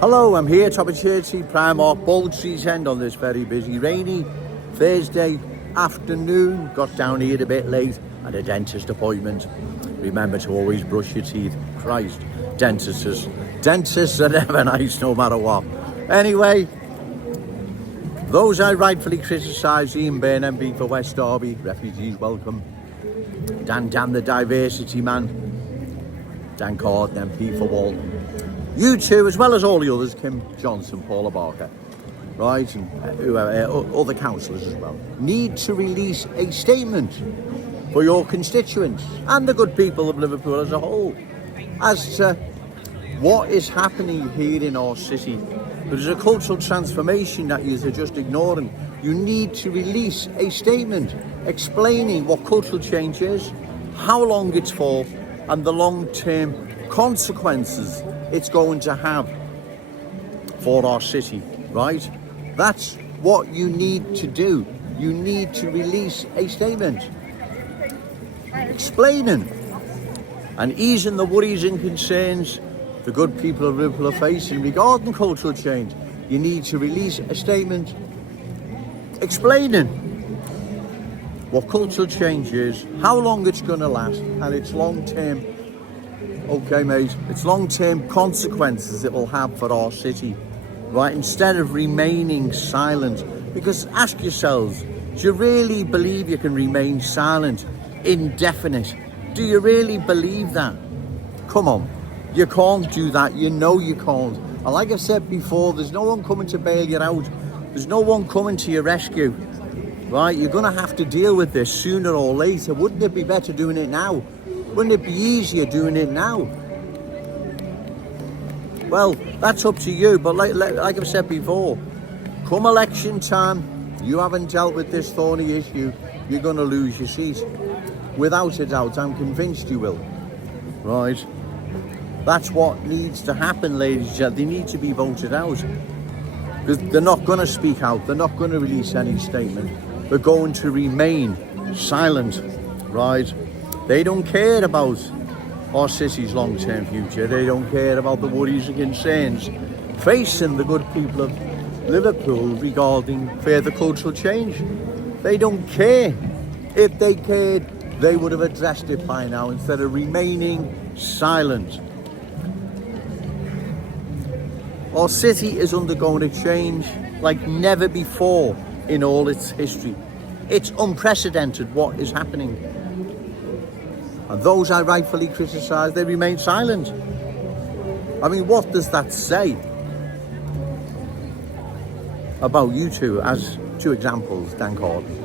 Hello, I'm here, top of Churchley, Primark, Bold Street End on this very busy, rainy Thursday afternoon. Got down here a bit late, had a dentist appointment. Remember to always brush your teeth. Christ, dentists are never nice no matter what. Anyway, those I rightfully criticise, Ian Byrne MP for West Derby, refugees welcome. Dan the diversity man. Dan Corden MP for Walton. You two, as well as all the others, Kim Johnson, Paula Barker, right, and other councillors as well, need to release a statement for your constituents and the good people of Liverpool as a whole as to what is happening here in our city. There's a cultural transformation that you're just ignoring. You need to release a statement explaining what cultural change is, how long it's for, and the long-term consequences it's going to have for our city, right? That's what you need to do. You need to release a statement explaining and easing the worries and concerns the good people of Liverpool are facing regarding cultural change. You need to release a statement explaining what cultural change is, how long it's going to last, and its long-term, okay mate, its long-term consequences it will have for our city, right? Instead of remaining silent. Because ask yourselves, do you really believe you can remain silent indefinite? Do you really believe that? Come on, you can't do that. You know you can't. And like I've said before, there's no one coming to bail you out. There's no one coming to your rescue, right? You're going to have to deal with this sooner or later. Wouldn't it be better doing it now? Wouldn't it be easier doing it now? Well, that's up to you. But like I've said before, come election time, you haven't dealt with this thorny issue, you're going to lose your seat. Without a doubt, I'm convinced you will. Right? That's what needs to happen, ladies and gentlemen. They need to be voted out. Because they're not going to speak out. They're not going to release any statement. They're going to remain silent. Right? They don't care about our city's long-term future. They don't care about the worries and concerns facing the good people of Liverpool regarding further cultural change. They don't care. If they cared, they would have addressed it by now instead of remaining silent. Our city is undergoing a change like never before in all its history. It's unprecedented what is happening. And those I rightfully criticise, they remain silent. I mean, what does that say about you two as two examples, Dan Corden,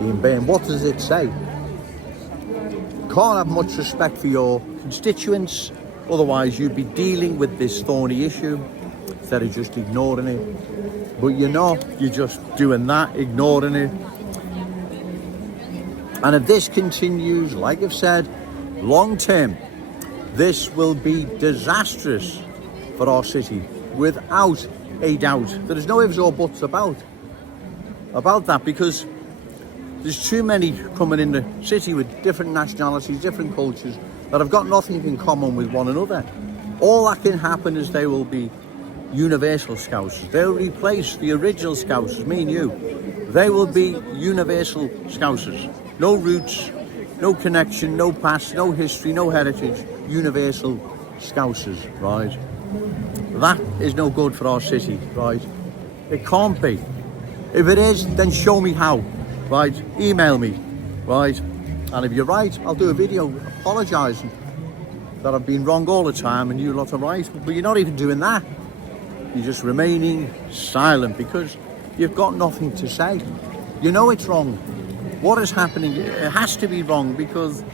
Ian Byrne? What does it say? Can't have much respect for your constituents, otherwise you'd be dealing with this thorny issue instead of just ignoring it. But you're not, you're just doing that, ignoring it. And if this continues, like I've said, long term, this will be disastrous for our city, without a doubt. There is no ifs or buts about that, because there's too many coming in the city with different nationalities, different cultures, that have got nothing in common with one another. All that can happen is they will be universal Scousers. They'll replace the original Scousers, me and you. They will be universal Scousers. No roots, no connection, no past, no history, no heritage. Universal Scousers, right? That is no good for our city, right? It can't be. If it is, then show me how, right? Email me, right? And if you're right, I'll do a video apologising that I've been wrong all the time and you lot are right. But you're not even doing that. You're just remaining silent because you've got nothing to say. You know it's wrong. What is happening, it has to be wrong because,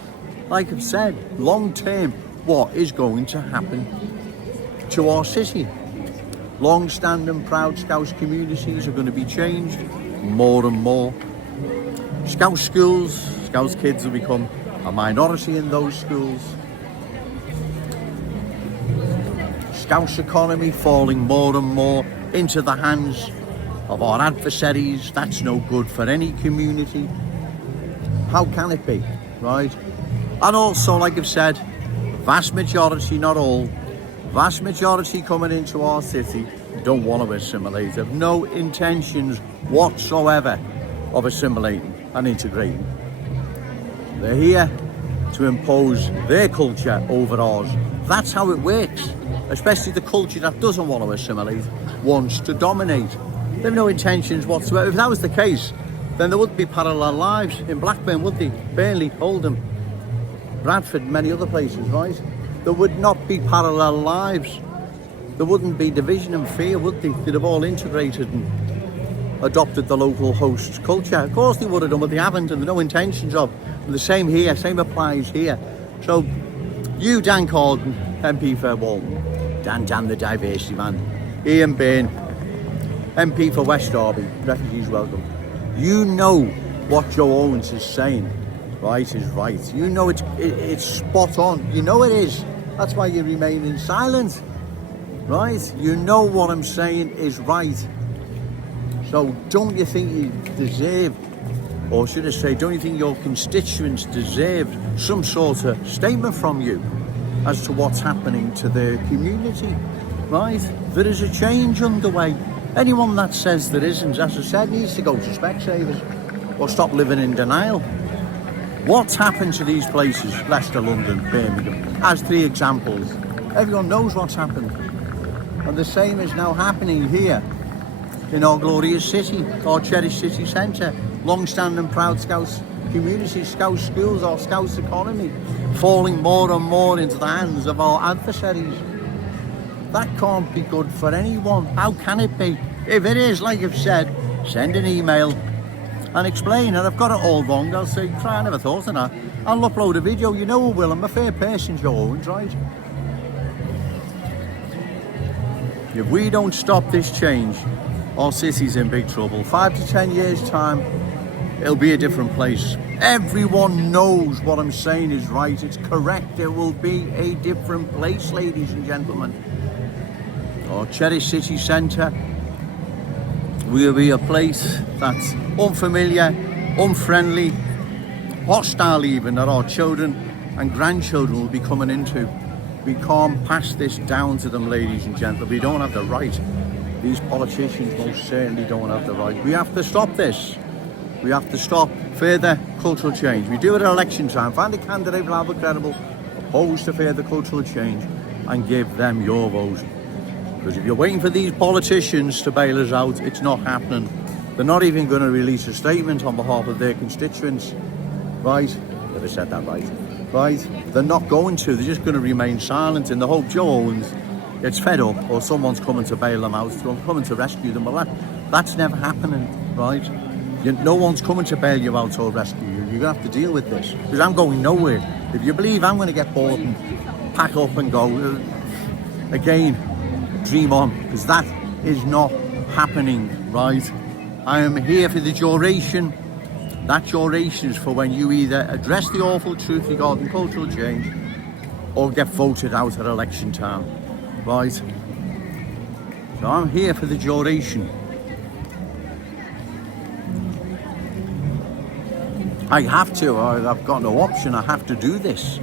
like I've said, long term, what is going to happen to our city? Long-standing proud Scouse communities are going to be changed more and more. Scouse schools, Scouse kids will become a minority in those schools. Scouse economy falling more and more into the hands of our adversaries. That's no good for any community. How can it be, right? And also, like I've said, vast majority, not all, Vast majority coming into our city don't want to assimilate, have no intentions whatsoever of assimilating and integrating. They're here to impose their culture over ours. That's how it works, especially the culture that doesn't want to assimilate, wants to dominate. They have no intentions whatsoever. If that was the case, then there wouldn't be parallel lives in Blackburn, would they? Burnley, Oldham, Bradford, many other places, right? There would not be parallel lives. There wouldn't be division and fear, would they? They'd have all integrated and adopted the local host's culture. Of course they would have done, but they haven't, and they've no intentions of. And the same here, same applies here. So, you, Dan Corden, MP for Walton, Dan the diversity man, Ian Byrne, MP for West Derby, refugees welcome. You know what Joe Owens is saying, right, is right. You know it's spot on. You know it is. That's why you remain in silence, right? You know what I'm saying is right. So don't you think you deserve, or should I say, don't you think your constituents deserve some sort of statement from you as to what's happening to their community, right? There is a change underway. Anyone that says there isn't, as I said, needs to go to Specsavers or stop living in denial. What's happened to these places, Leicester, London, Birmingham, as 3 examples? Everyone knows what's happened. And the same is now happening here in our glorious city, our cherished city centre, long-standing proud Scouts community, Scouts schools, our Scouts economy, falling more and more into the hands of our adversaries. That can't be good for anyone. How can it be? If it is, like I've said, send an email and explain. And I've got it all wrong, I'll say, I never thought of that. I'll upload a video, you know I will. I'm a fair person, Joe Owens, right? If we don't stop this change, our city's in big trouble. 5 to 10 years' time, it'll be a different place. Everyone knows what I'm saying is right. It's correct. It will be a different place, ladies and gentlemen. Our cherished city centre will be a place that's unfamiliar, unfriendly, hostile even, that our children and grandchildren will be coming into. We can't pass this down to them, ladies and gentlemen. We don't have the right. These politicians most certainly don't have the right. We have to stop this. We have to stop further cultural change. We do it at election time. Find a candidate reliable, credible, opposed to further cultural change, and give them your vote. Because if you're waiting for these politicians to bail us out, it's not happening. They're not even going to release a statement on behalf of their constituents. Right? Never said that right. Right? They're not going to. They're just going to remain silent in the hope Joe Owens gets fed up or someone's coming to bail them out, coming to rescue them. Well, that's never happening, right? No one's coming to bail you out or rescue you. You're going to have to deal with this. Because I'm going nowhere. If you believe I'm going to get bored and pack up and go, again, dream on. Because that is not happening, right? I am here for the duration. That duration is for when you either address the awful truth regarding cultural change or get voted out at election time, right? So I'm here for the duration. I have to. I've got no option. I have to do this.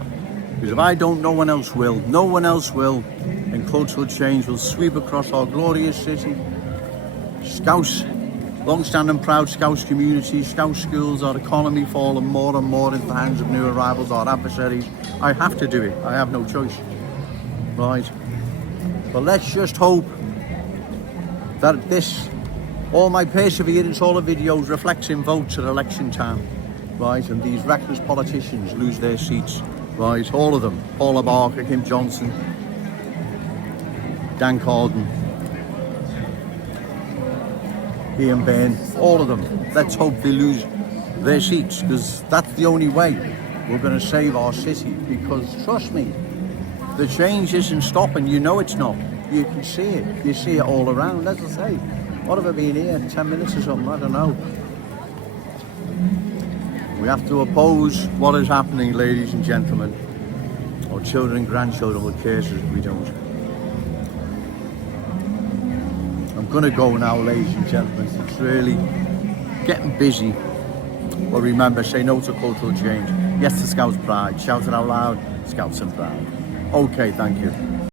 Because if I don't, no one else will. No one else will. And cultural change will sweep across our glorious city. Scouts, long-standing proud Scouts community, Scouts schools, our economy falling more and more into the hands of new arrivals, our adversaries. I have to do it. I have no choice. Right. But let's just hope that this, all my perseverance, all the videos, reflects in votes at election time. Right, and these reckless politicians lose their seats, right, all of them, Paula Barker, Kim Johnson, Dan Corden, Ian Byrne, all of them. Let's hope they lose their seats, because that's the only way we're going to save our city, because trust me, the change isn't stopping. You know it's not. You can see it. You see it all around. As I say, what have I been here, 10 minutes or something, I don't know. We have to oppose what is happening, ladies and gentlemen. Our children and grandchildren will curse us if we don't. I'm going to go now, ladies and gentlemen. It's really getting busy. But remember, say no to cultural change. Yes to Scouts pride. Shout it out loud. Scouts and proud. Okay, thank you.